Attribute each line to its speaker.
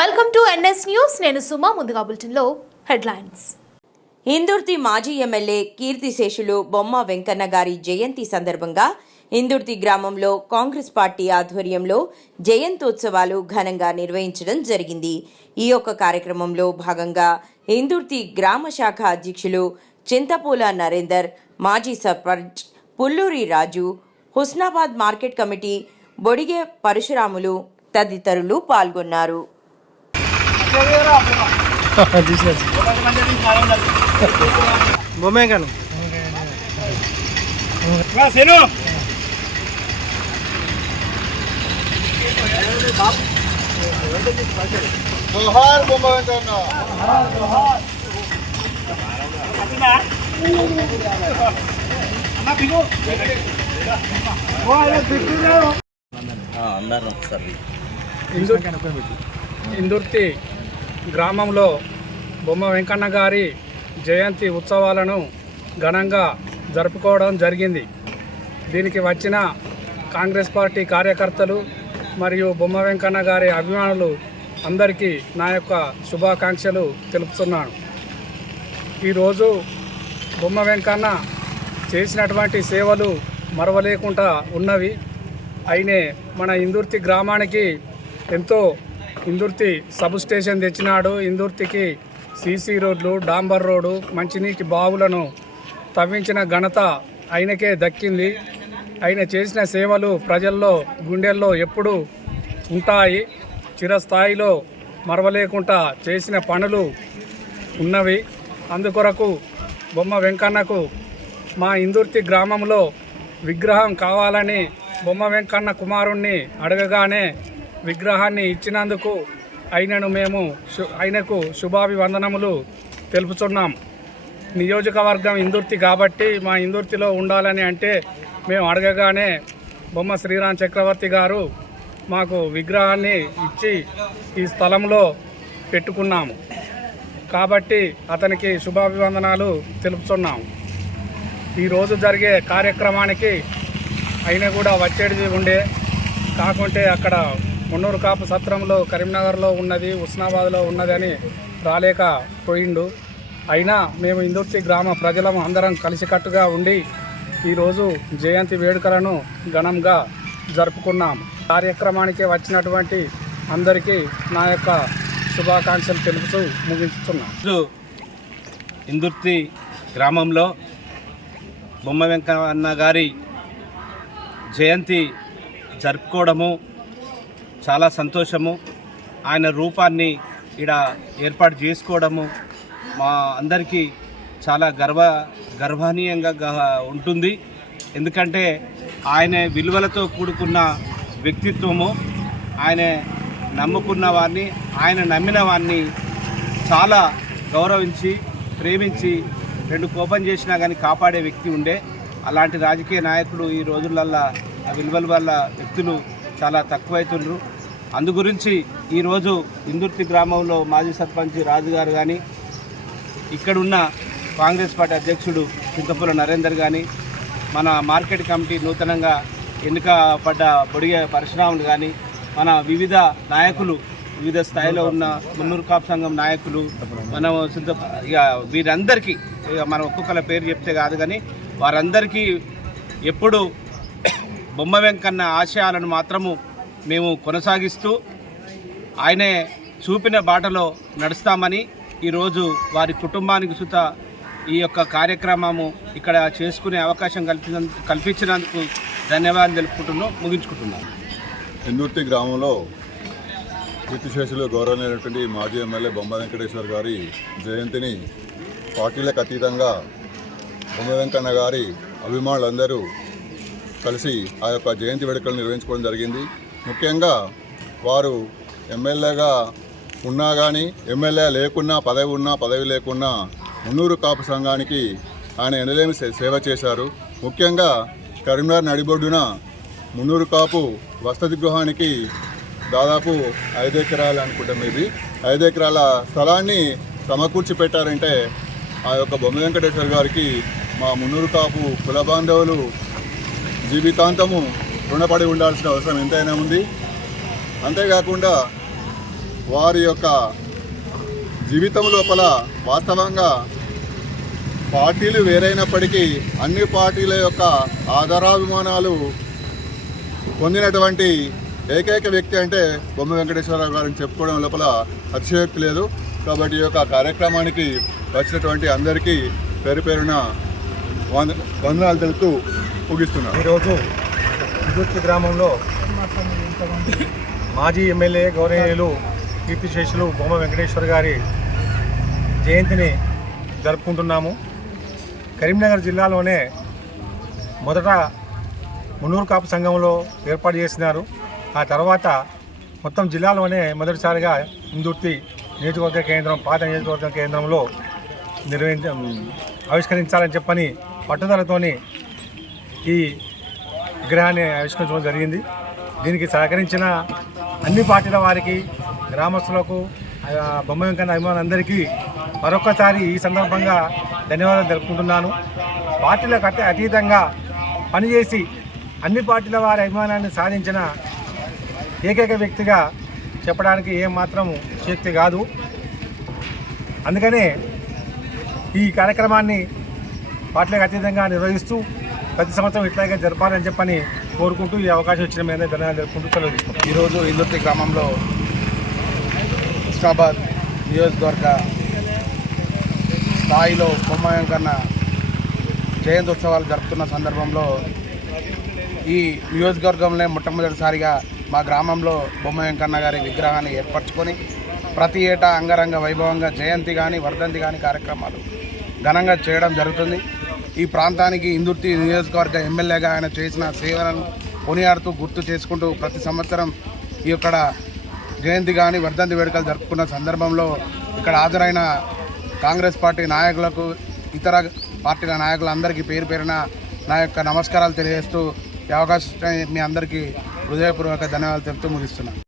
Speaker 1: Welcome to NS news నేను సుమా ముందుగా బులెటిన్లో హెడ్లైన్స్.
Speaker 2: ఇందుర్తి మాజీ ఎమ్మెల్యే కీర్తిశేషులు బొమ్మ వెంకన్న గారి జయంతి సందర్భంగా ఇందుర్తి గ్రామంలో కాంగ్రెస్ పార్టీ ఆధ్వర్యంలో జయంతోత్సవాలు ఘనంగా నిర్వహించడం జరిగింది. ఈ యొక్క కార్యక్రమంలో భాగంగా ఇందుర్తి గ్రామ శాఖ అధ్యక్షులు చింతపూల నరేందర్ మాజీ సర్పంచ్ పుల్లూరి రాజు హుస్నాబాద్ మార్కెట్ కమిటీ బొడిగే పరశురాములు తదితరులు పాల్గొన్నారు.
Speaker 3: బొమ్మే కాను
Speaker 4: జోహార్ బొమ్మ వెంకన్న
Speaker 3: ఇందుర్తి గ్రామంలో బొమ్మ వెంకన్న గారి జయంతి ఉత్సవాలను ఘనంగా జరుపుకోవడం జరిగింది. దీనికి వచ్చిన కాంగ్రెస్ పార్టీ కార్యకర్తలు మరియు బొమ్మ వెంకన్న గారి అభిమానులు అందరికీ నా యొక్క శుభాకాంక్షలు తెలుపుతున్నాను. ఈరోజు బొమ్మ వెంకన్న చేసినటువంటి సేవలు మరవలేకుండా ఉన్నవి. అయినే మన ఇందుర్తి గ్రామానికి ఎంతో ఇందుర్తి సబ్ స్టేషన్ తెచ్చినాడు. ఇందుర్తికి సీసీ రోడ్లు డాంబర్ రోడ్డు మంచినీటి బావులను తవ్వించిన ఘనత ఆయనకే దక్కింది. ఆయన చేసిన సేవలు ప్రజల్లో గుండెల్లో ఎప్పుడూ ఉంటాయి. చిరస్థాయిలో మరవలేకుండా చేసిన పనులు ఉన్నవి. అందుకొరకు బొమ్మ వెంకన్నకు మా ఇందుర్తి గ్రామంలో విగ్రహం కావాలని బొమ్మ వెంకన్న కుమారుణ్ణి అడగగానే విగ్రహాన్ని ఇచ్చినందుకు ఆయనను మేము ఆయనకు శుభాభివందనములు తెలుపుతున్నాం నియోజకవర్గం ఇందుర్తి కాబట్టి మా ఇందుర్తిలో ఉండాలని అంటే మేము అడగగానే బొమ్మ శ్రీరామ్ చక్రవర్తి గారు మాకు విగ్రహాన్ని ఇచ్చి ఈ స్థలంలో పెట్టుకున్నాము. కాబట్టి అతనికి శుభాభివందనాలు తెలుపుతున్నాము ఈరోజు జరిగే కార్యక్రమానికి అయినా కూడా వచ్చేది ఉండే కాకుంటే అక్కడ మున్నూరు కాపు సత్రంలో కరీంనగర్లో ఉన్నది ఉస్నాబాద్లో ఉన్నదని రాలేక పోయిండు. అయినా మేము ఇందుర్తి గ్రామ ప్రజలం అందరం కలిసికట్టుగా ఉండి ఈరోజు జయంతి వేడుకలను ఘనంగా జరుపుకున్నాం. కార్యక్రమానికి వచ్చినటువంటి అందరికీ నా యొక్క శుభాకాంక్షలు తెలుపుతూ ముగించుతున్నాం.
Speaker 5: ఇందుర్తి గ్రామంలో బొమ్మ వెంకన్న గారి జయంతి జరుపుకోవడము చాలా సంతోషము. ఆయన రూపాన్ని ఇక్కడ ఏర్పాటు చేసుకోవడము మా అందరికీ చాలా గర్వ గర్వనీయంగా ఉంటుంది. ఎందుకంటే ఆయన విలువలతో కూడుకున్న వ్యక్తిత్వము. ఆయన నమ్ముకున్న వారిని ఆయన నమ్మిన వారిని చాలా గౌరవించి ప్రేమించి రెండు కోపం చేసినా కానీ కాపాడే వ్యక్తి ఉండే. అలాంటి రాజకీయ నాయకుడు ఈ రోజులల్లా ఆ విలువల వల్ల వ్యక్తులు చాలా తక్కువైతుండ్రు. అందు గురించి ఈరోజు ఇందుర్తి గ్రామంలో మాజీ సర్పంచ్ రాజు గారు కానీ ఇక్కడున్న కాంగ్రెస్ పార్టీ అధ్యక్షుడు చింతపుల నరేందర్ కానీ మన మార్కెట్ కమిటీ నూతనంగా ఎన్నిక పడ్డ బొడిగ పరశురాములు కానీ మన వివిధ నాయకులు వివిధ స్థాయిలో ఉన్న మున్నూరు కాపు సంఘం నాయకులు మనం చింత ఇక వీరందరికీ ఇక మనం ఒక్కొక్కల పేరు చెప్తే కాదు కానీ వారందరికీ ఎప్పుడు బొమ్మ వెంకన్న ఆశయాలను మాత్రము మేము కొనసాగిస్తూ ఆయనే చూపిన బాటలో నడుస్తామని ఈరోజు వారి కుటుంబానికి సుత ఈ యొక్క కార్యక్రమము ఇక్కడ చేసుకునే అవకాశం కల్పించ కల్పించినందుకు ధన్యవాదాలు తెలుపుకుంటున్నాం ముగించుకుంటున్నాం.
Speaker 4: ఇందుర్తి గ్రామంలో కీర్తిశేషులు గౌరవనీయులైనటువంటి మాజీ ఎమ్మెల్యే బొమ్మ వెంకటేశ్వర్ గారి జయంతిని పార్టీలకు అతీతంగా బొమ్మ వెంకన్న గారి అభిమానులందరూ కలిసి ఆ యొక్క జయంతి వేడుకలు నిర్వహించుకోవడం జరిగింది. ముఖ్యంగా వారు ఎమ్మెల్యేగా ఉన్నా కానీ ఎమ్మెల్యే లేకున్నా పదవి ఉన్నా పదవి లేకున్నా మున్నూరు కాపు సంఘానికి ఆయన ఎనలేమి సేవ చేశారు. ముఖ్యంగా కరీంనగర్ నడిబొడ్డున మున్నూరు కాపు వసతి గృహానికి దాదాపు ఐదు ఎకరాలు అనుకుంటాం ఇది ఐదు ఎకరాల స్థలాన్ని సమకూర్చి పెట్టారంటే ఆ యొక్క బొమ్మ వెంకటేశ్వర గారికి మా మున్నూరు కాపు కుల బాంధవులు జీవితాంతము రుణపడి ఉండాల్సిన అవసరం ఎంతైనా ఉంది. అంతేకాకుండా వారి యొక్క జీవితం లోపల వాస్తవంగా పార్టీలు వేరైనప్పటికీ అన్ని పార్టీల యొక్క ఆధారాభిమానాలు పొందినటువంటి ఏకైక వ్యక్తి అంటే బొమ్మ వెంకటేశ్వరరావు గారిని చెప్పుకోవడం లోపల అతిశయోక్తి లేదు. కాబట్టి ఈ యొక్క కార్యక్రమానికి వచ్చినటువంటి అందరికీ పేరు పేరున వంద వందనాలు తెలుపుతూ ముగిస్తున్నారు
Speaker 6: ఈరోజు విద్యుత్ గ్రామంలో మాజీ ఎమ్మెల్యే గౌరవనీయులు కీర్తిశేషులు బొమ్మ వెంకటేశ్వర గారి జయంతిని జరుపుకుంటున్నాము. కరీంనగర్ జిల్లాలోనే మొదట మున్నూరు కాపు సంఘంలో ఏర్పాటు చేసినారు. ఆ తర్వాత మొత్తం జిల్లాలోనే మొదటిసారిగా ఇందుర్తి నియోజకవర్గ కేంద్రం పాత నియోజకవర్గ కేంద్రంలో నిర్వహించ ఆవిష్కరించాలని చెప్పని పట్టుదలతోని ఈ విగ్రహాన్ని ఆవిష్కరించడం జరిగింది. దీనికి సహకరించిన అన్ని పార్టీల వారికి గ్రామస్తులకు బొమ్మ వెంకన్న అభిమానులందరికీ మరొకసారి ఈ సందర్భంగా ధన్యవాదాలు తెలుపుకుంటున్నాను. పార్టీలకు అతి అతీతంగా పనిచేసి అన్ని పార్టీల వారి అభిమానాన్ని సాధించిన ఏకైక వ్యక్తిగా చెప్పడానికి ఏమాత్రం శక్తి కాదు. అందుకనే ఈ కార్యక్రమాన్ని పార్టీలకు అతీతంగా నిర్వహిస్తూ ప్రతి సంవత్సరం ఇట్లాగే జరపాలని చెప్పని కోరుకుంటూ ఈ అవకాశం ఇచ్చిన మీద ధన్యవాదాలు జరుపుకుంటూ సెలవు తీసుకుంటాం
Speaker 7: ఈరోజు ఇందుర్తి గ్రామంలో హుస్నాబాద్ నియోజకవర్గ స్థాయిలో బొమ్మ వెంకన్న జయంతి ఉత్సవాలు జరుపుతున్న సందర్భంలో ఈ నియోజకవర్గంలో మొట్టమొదటిసారిగా మా గ్రామంలో బొమ్మయం కన్న గారి విగ్రహాన్ని ఏర్పరచుకొని ప్రతి ఏటా అంగరంగ వైభవంగా జయంతి కానీ వర్ధంతి కానీ కార్యక్రమాలు ఘనంగా చేయడం జరుగుతుంది. ఈ ప్రాంతానికి ఇందుర్తి నియోజకవర్గ ఎమ్మెల్యేగా ఆయన చేసిన సేవలను కొనియాడుతూ గుర్తు చేసుకుంటూ ప్రతి సంవత్సరం ఈ యొక్క జయంతి కానీ వర్ధంతి వేడుకలు జరుపుకున్న సందర్భంలో ఇక్కడ హాజరైన కాంగ్రెస్ పార్టీ నాయకులకు ఇతర పార్టీల నాయకులందరికీ పేరు పేరున నా యొక్క నమస్కారాలు తెలియజేస్తూ ఈ అవకాశం మీ అందరికీ హృదయపూర్వక ధన్యవాదాలు తెలుపుతూ ముగిస్తున్నాను.